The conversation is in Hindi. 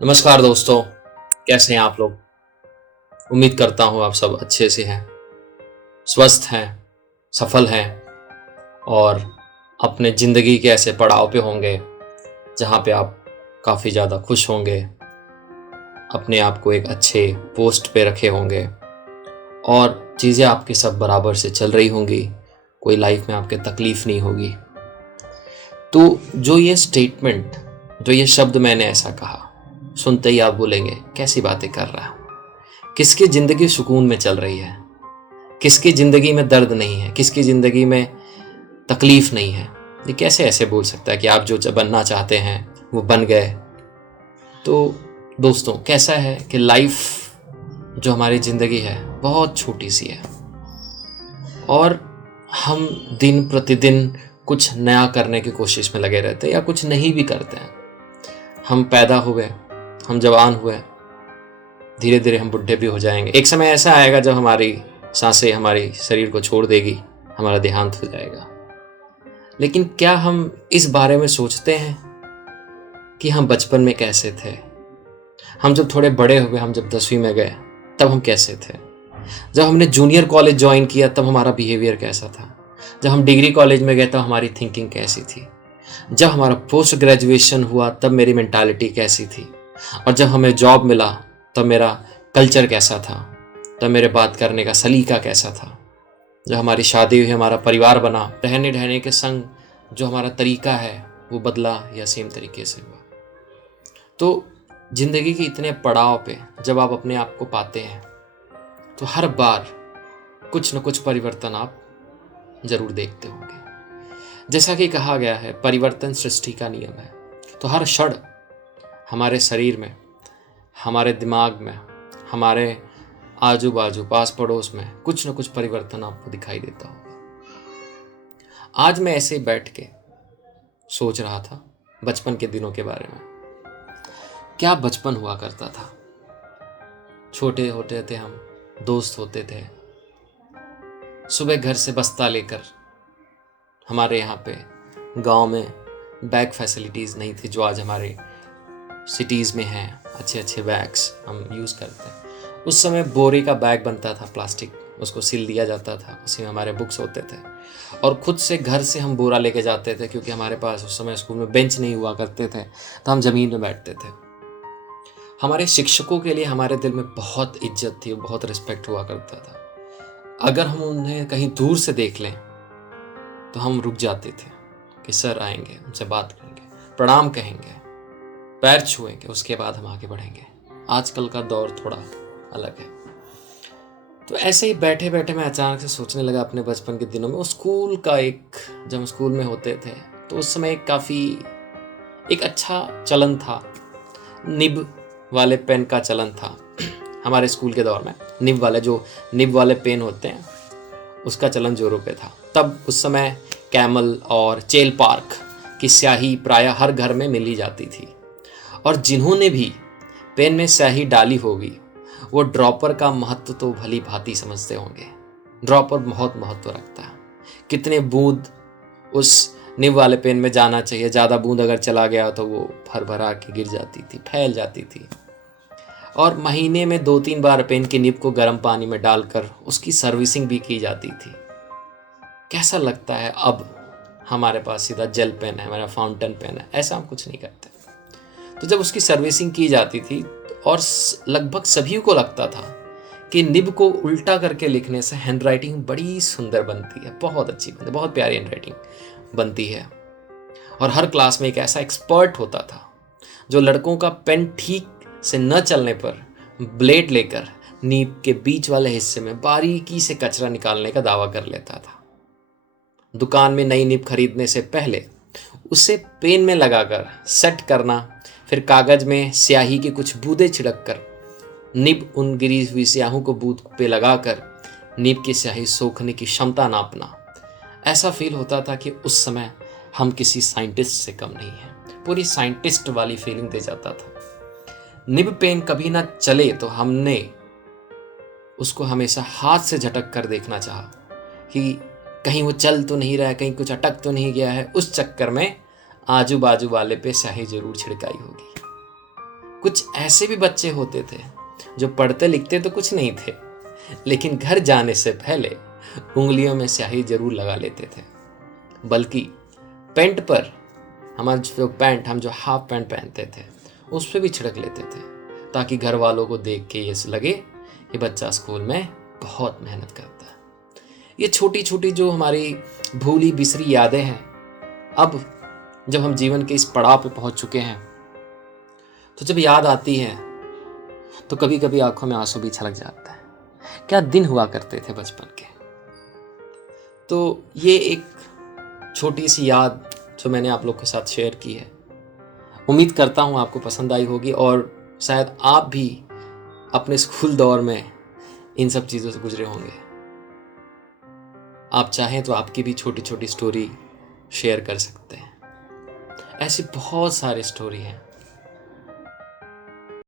नमस्कार दोस्तों, कैसे हैं आप लोग। उम्मीद करता हूँ आप सब अच्छे से हैं, स्वस्थ हैं, सफल हैं और अपने ज़िंदगी के ऐसे पड़ाव पे होंगे जहाँ पे आप काफ़ी ज़्यादा खुश होंगे, अपने आप को एक अच्छे पोस्ट पे रखे होंगे और चीज़ें आपकी सब बराबर से चल रही होंगी, कोई लाइफ में आपके तकलीफ़ नहीं होगी। तो जो ये स्टेटमेंट, जो ये शब्द मैंने ऐसा कहा, सुनते ही आप बोलेंगे कैसी बातें कर रहा है, किसकी ज़िंदगी सुकून में चल रही है, किसकी ज़िंदगी में दर्द नहीं है, किसकी ज़िंदगी में तकलीफ़ नहीं है। ये कैसे ऐसे बोल सकता है कि आप जो बनना चाहते हैं वो बन गए। तो दोस्तों, कैसा है कि लाइफ जो हमारी ज़िंदगी है बहुत छोटी सी है और हम दिन प्रतिदिन कुछ नया करने की कोशिश में लगे रहते हैं या कुछ नहीं भी करते हैं। हम पैदा हुए, हम जवान हुए, धीरे धीरे हम बुढ़े भी हो जाएंगे। एक समय ऐसा आएगा जब हमारी सांसें हमारी शरीर को छोड़ देगी, हमारा देहांत हो जाएगा। लेकिन क्या हम इस बारे में सोचते हैं कि हम बचपन में कैसे थे, हम जब थोड़े बड़े हुए, हम जब 10वीं में गए तब हम कैसे थे, जब हमने जूनियर कॉलेज ज्वाइन किया तब हमारा बिहेवियर कैसा था, जब हम डिग्री कॉलेज में गए तब हमारी थिंकिंग कैसी थी, जब हमारा पोस्ट ग्रेजुएशन हुआ तब मेरी मेंटालिटी कैसी थी, और जब हमें जॉब मिला तब मेरा कल्चर कैसा था, तब मेरे बात करने का सलीका कैसा था। जब हमारी शादी हुई, हमारा परिवार बना, रहने ढहने के संग जो हमारा तरीका है वो बदला या सेम तरीके से हुआ। तो ज़िंदगी के इतने पड़ाव पे जब आप अपने आप को पाते हैं तो हर बार कुछ न कुछ परिवर्तन आप ज़रूर देखते होंगे। जैसा कि कहा गया है, परिवर्तन सृष्टि का नियम है। तो हर क्षण हमारे शरीर में, हमारे दिमाग में, हमारे आजू बाजू पास पड़ोस में कुछ न कुछ परिवर्तन आपको दिखाई देता होगा। आज मैं ऐसे ही बैठ के सोच रहा था बचपन के दिनों के बारे में। क्या बचपन हुआ करता था। छोटे होते थे हम, दोस्त होते थे, सुबह घर से बस्ता लेकर, हमारे यहाँ पे गांव में बैग फैसिलिटीज़ नहीं थी जो आज हमारे सिटीज़ में हैं। अच्छे अच्छे बैग्स हम यूज़ करते हैं। उस समय बोरे का बैग बनता था, प्लास्टिक, उसको सिल दिया जाता था, उसी में हमारे बुक्स होते थे और खुद से घर से हम बोरा लेके जाते थे, क्योंकि हमारे पास उस समय स्कूल में बेंच नहीं हुआ करते थे तो हम ज़मीन में बैठते थे। हमारे शिक्षकों के लिए हमारे दिल में बहुत इज्जत थी, बहुत रिस्पेक्ट हुआ करता था। अगर हम उन्हें कहीं दूर से देख लें तो हम रुक जाते थे कि सर आएंगे, उनसे बात करेंगे, प्रणाम कहेंगे, पैर छुएंगे, उसके बाद हम आगे बढ़ेंगे। आजकल का दौर थोड़ा अलग है। तो ऐसे ही बैठे बैठे मैं अचानक से सोचने लगा अपने बचपन के दिनों में। उस स्कूल का जब हम स्कूल में होते थे तो उस समय काफ़ी एक अच्छा चलन था, निब वाले पेन का चलन था हमारे स्कूल के दौर में। निब वाले पेन होते हैं उसका चलन जोरों पे था। तब उस समय कैमल और चेल पार्क की स्याही प्रायः हर घर में मिल ही जाती थी, और जिन्होंने भी पेन में स्याही डाली होगी वो ड्रॉपर का महत्व तो भली भांति समझते होंगे। ड्रॉपर बहुत महत्व रखता है, कितने बूंद उस निब वाले पेन में जाना चाहिए। ज़्यादा बूंद अगर चला गया तो वो भर भरा के गिर जाती थी, फैल जाती थी। और महीने में 2-3 बार पेन की निब को गर्म पानी में डालकर उसकी सर्विसिंग भी की जाती थी। कैसा लगता है अब हमारे पास सीधा जेल पेन है, हमारा फाउंटेन पेन है, ऐसा हम कुछ नहीं करते। तो जब उसकी सर्विसिंग की जाती थी और लगभग सभी को लगता था कि निब को उल्टा करके लिखने से हैंडराइटिंग बड़ी सुंदर बनती है, बहुत अच्छी बनती है, बहुत प्यारी हैंडराइटिंग बनती है। और हर क्लास में एक ऐसा एक्सपर्ट होता था जो लड़कों का पेन ठीक से न चलने पर ब्लेड लेकर नीब के बीच वाले हिस्से में बारीकी से कचरा निकालने का दावा कर लेता था। दुकान में नई नीब खरीदने से पहले उसे पेन में लगाकर सेट करना, फिर कागज में स्याही की कुछ बूंदें छिड़क कर नीब उन गिरी हुई स्याहों को बूंद पे लगाकर नीब की स्याही सोखने की क्षमता नापना। ऐसा फील होता था कि उस समय हम किसी साइंटिस्ट से कम नहीं हैं। पूरी साइंटिस्ट वाली फीलिंग दे जाता था। निब पेन कभी ना चले तो हमने उसको हमेशा हाथ से झटक कर देखना चाहा कि कहीं वो चल तो नहीं रहा है, कहीं कुछ अटक तो नहीं गया है। उस चक्कर में आजू बाजू वाले पे स्याही जरूर छिड़काई होगी। कुछ ऐसे भी बच्चे होते थे जो पढ़ते लिखते तो कुछ नहीं थे, लेकिन घर जाने से पहले उंगलियों में स्याही जरूर लगा लेते थे, बल्कि पैंट पर, हमारा जो पैंट, हम जो हाफ पैंट पहनते थे उस पर भी छिड़क लेते थे, ताकि घर वालों को देख के ये लगे कि बच्चा स्कूल में बहुत मेहनत करता है। ये छोटी छोटी जो हमारी भूली बिसरी यादें हैं, अब जब हम जीवन के इस पड़ाव पे पहुंच चुके हैं, तो जब याद आती है तो कभी कभी आंखों में आंसू भी छलक जाता है। क्या दिन हुआ करते थे बचपन के। तो ये एक छोटी सी याद जो मैंने आप लोग के साथ शेयर की है। उम्मीद करता हूँ आपको पसंद आई होगी, और शायद आप भी अपने स्कूल दौर में इन सब चीज़ों से गुजरे होंगे। आप चाहें तो आपकी भी छोटी छोटी स्टोरी शेयर कर सकते हैं। ऐसी बहुत सारी स्टोरी हैं